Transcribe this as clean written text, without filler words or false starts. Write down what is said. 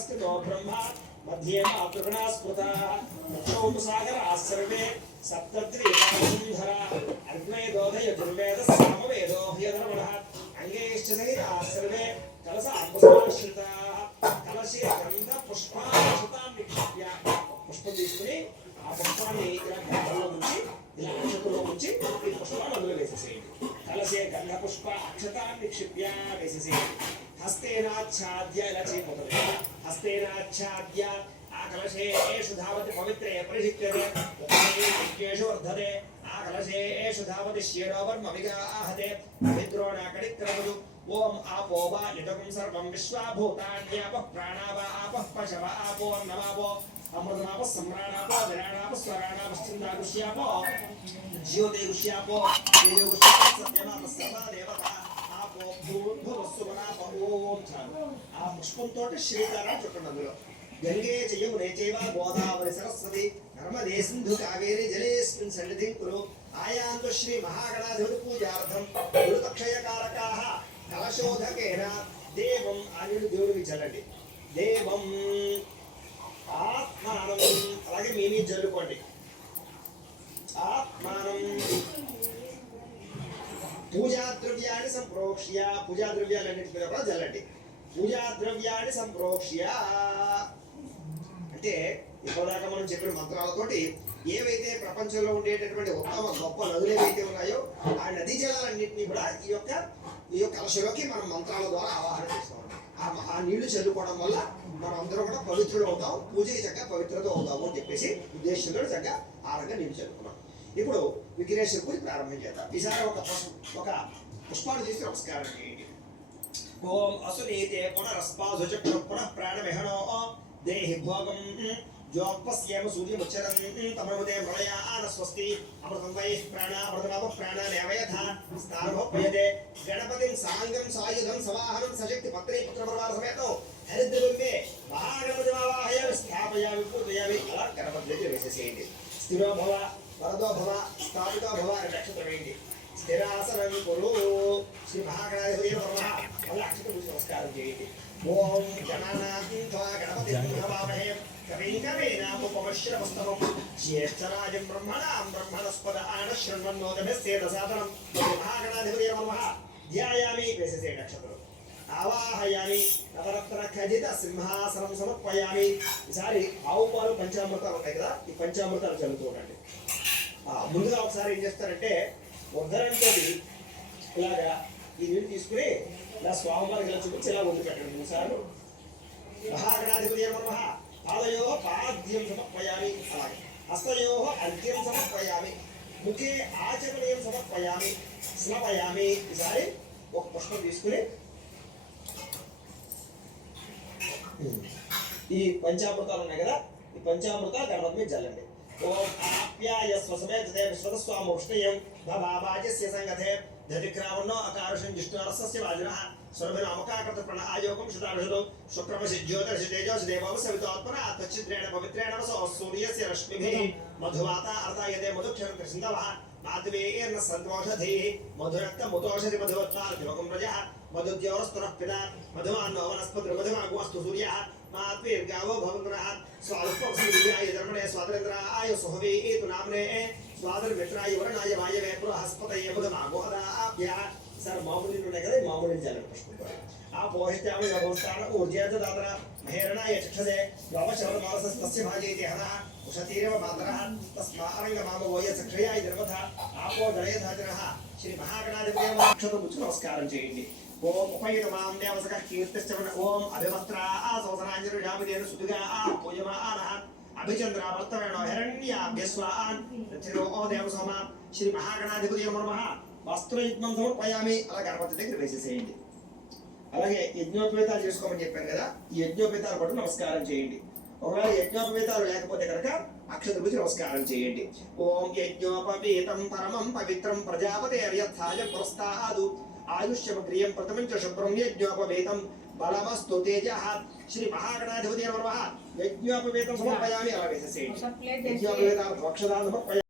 स्थितो ब्रह्मा मध्ये मातृगणा स्मृताः दक्षौ सागराः सर्वे सप्तद्वीपावसुन्धरा अग्नयदोधय दुर्वेदः सामवेदो ह्यधर्मणः अंगेश्च सहिताः सर्वे कलशाम्बुसमाश्रिताः कलशे गन्धपुष्पाक्षतां निक्षिप्य पुष्पं తీసుకుని ఆ పుష్పాన్ని ఇలా గంధంలో ముంచి ఇలా అక్షతలో ముంచి ఈ పుష్పాన్ని అందులో వేసేసేయండి కలశే గంధపుష్ప అక్షతాన్ని నిక్షిప్య వేసేసేయండి హస్తేనాచ్ఛాద్య ఇలా చేయబోతుంది హస్తేనాచ్ఛాద్య ఆ కలశేషు ధావతి పవిత్రే పరిషిక్యతే ఉత్తమేషు వర్ధతే ఆ కలశేషు ధావతి శ్యేనోవర్మ విగాహతే విద్రోణాకడిక్రమదు ఓం ఆపో వా ఇదకం సర్వం విశ్వాభూతాన్యాపః ప్రాణావా ఆపః పశవ ఆపో నమావో అమృతనాప సమ్రాణాపో విరాణాప స్వరాణాప శ్చిందాగుష్యాపో జ్యోతిగుష్యాపో తేజోగుష్యాపో సత్యమాప సర్వా దేవత ఆపో భూర్భువస్సువనాప ఓం చాలు ఆ పుష్పంతో శ్రీకారం చుట్టండి అందులో గంగే చయమునే చైవ గోదావరి సరస్వతి నర్మదే సింధు కావేరి జలేస్మిన్ సన్నిధిం కురు ఆయాంతు శ్రీ మహాగణాధిపతి పూజార్థం గురుతక్షయకారకాః కలశోధకేన దేవం అని దేవుడికి చల్లండి దేవం ఆత్మానం అలాగే మీ జల్లుకోండి ఆత్మానం పూజా ద్రవ్యాన్ని సంప్రోక్ష్య పూజా ద్రవ్యాలన్నిటి మీద కూడా చల్లండి పూజా ద్రవ్యాన్ని సంప్రోక్ష్య అంటే ఇప్పటిదాకా మనం చెప్పిన మంత్రాలతోటి ఏవైతే ప్రపంచంలో ఉండేటటువంటి ఉత్తమ గొప్ప నదులు ఏవైతే ఉన్నాయో ఆ నదీ జలాలన్నింటినీ కూడా ఈ యొక్క కలశలోకి మనం మంత్రాల ద్వారా ఆవాహన చేస్తాం ఆ నీళ్లు చల్లుకోవడం వల్ల మనం అందరం కూడా పవిత్రులు అవుతాం పూజకి చక్కగా పవిత్రత అవుతాము అని చెప్పేసి ఉద్దేశంతో చక్కగా ఆ రకంగా నీళ్లు చల్లుకున్నాం ఇప్పుడు విఘ్నేశ్వర పూజ ప్రారంభం చేద్దాం ఈసారి ఒక పుష్పాలు తీసి నమస్కారం చేయండి ఓం అసునీతే పునరస్పాసుచక్ర పునః ప్రాణమిహనో దేహి భోగం ज्योत्पस्येम सूर्यमुच्चरन् तमनुदे मलयान स्वस्ति अमृतं वै प्राण अमृतनाभ प्राणानेवयथा स्थानभोपयते गणपतिं साङ्गं सायुधं सवाहनं सशक्ति पत्नी पुत्रपरिवार समेतो हरिद्रबिम्बे महागणपतिमावाहयामि स्थापयामि पूजयामि अला गणपतिगे वेसेसेयंడి स्थिरो भव वरदो भव स्थापितो भव అని నక్షత్రం వేయండి స్థిరాసనం కురు శ్రీ మహాగణాధిపతి నమః అలా అక్షత నమస్కారం చేయండి ఓం గణనాథం త్వా గణపతిం నమామహే कविकवीनामुपमश्रवस्तमं ज्येष्ठराजं ब्रह्मणां ब्रह्मणस्पद आनशृण्वन्नोदभिस्येदसादनं महागणाधिपति नमः ध्यायामि वेसेसे नक्षत्रं आवाहयामि नवरत्न खचित సింహాసనం సమర్పయామి ఈసారి ఆవు పాలు పంచామృతాలు ఉంటాయి కదా ఈ పంచామృతాలు చల్లుతూ ఉండండి ముందుగా ఒకసారి ఏం చేస్తారంటే ఉద్ధరణతో ఇలాగా ఈ నీళ్ళు తీసుకుని ఇలా స్వామివారికి ఇలా చూపించి ఇలా ఒడ్డు పెట్టండి మూడుసార్లు మహాగణాధిపతి నమః పాదయో పాద్యం సమర్పయామి అలాగే హస్తయో అర్ఘ్యం సమర్పయామి ముఖే ఆచమనీయం సమర్పయామి స్నపయామి ఈసారి ఒక పుష్పం తీసుకుని ఈ పంచామృతాలు ఉన్నాయి కదా ఈ పంచామృతాలు గణపతి మీద చల్లండి ఓం ఆప్యాయ స్వసమేతే విశ్వతస్వామ ఉష్ణయం భవావాజస్య సంగతే దధిక్రావణో అకారుషం జిష్ణురస్య వాజినః స్వర్భిరామకాకృత ప్రణా ఆయోగం శతారుషదో శుక్రమసి జ్యోతిషి తేజోసి దేవమ సవితోత్పన తచ్చిద్రేణ పవిత్రేణ వసో సూర్యస్య రశ్మిభిః మధువాత అర్ధాయతే మధుక్షరం కృష్ణవః మాధవేర్న సంతోషధి మధురక్త ముతోషధి మధువత్తార దివకం ప్రజః మధుద్యోరస్తునః పితా మధుమాన్నో వనస్పతి మధుమాగోస్తు సూర్యః మాత్వేర్గావో భవంతునః స్వాదుపవసూర్యాయ ధర్మణే స్వాతంత్రాయ సుహవేతు నామ్నే స్వాదర్మిత్రాయ వరుణాయ వాయవే బృహస్పతయ మధుమాగోదాభ్యః सर मामूली ఉన్నాయి కదా మామూలి జలం పుష్పం ఆ పోహిత్యామి వ్యవస్థాన ఊర్జేత దాతర మహేరణాయ చక్షదే నవశరణ మానసస్య భాజేతి హన ఉషతీరవ మాతర తస్మారంగ మామవోయ చక్షయాయ ధర్మథ ఆపో దయధాజనః శ్రీ మహాగణాధిపతి నమః నమస్కారం చేయండి ఓం ఉపయుత మాం దేవసక కీర్తిశ్చవన ఓం అభివస్త్రా సోసనాంజలి జామిదేన సుదుగా పూజమానః అభిచంద్ర వర్తవేణో హిరణ్యాభ్యస్వాన్ త్రిరో దేవసోమ శ్రీ మహాగణాధిపతి నమః వస్త్రయుగ్మం సమర్పయామి అలా గణపతి దగ్గర వేసేసేయండి అలాగే యజ్ఞోపవేతాలు చేసుకోమని చెప్పాను కదా ఈ యజ్ఞోపవేతాలు కూడా నమస్కారం చేయండి ఒకవేళ యజ్ఞోపవేతాలు లేకపోతే కనుక అక్షతల గురించి నమస్కారం చేయండి ఓం యజ్ఞోపవేతం పరమం పవిత్రం ప్రజాపతేర్యర్థాయ పురస్తాదు ఆయుష్యమగ్రియం ప్రథమంచ శుభ్రం యజ్ఞోపవేతం బలమస్తు తేజః శ్రీ మహాగణాధిపతి నమః యజ్ఞోపవేతం సమర్పయామి అలా వేసేసేయండి యజ్ఞోపవేతాలు భక్షదాలు సమర్పయామి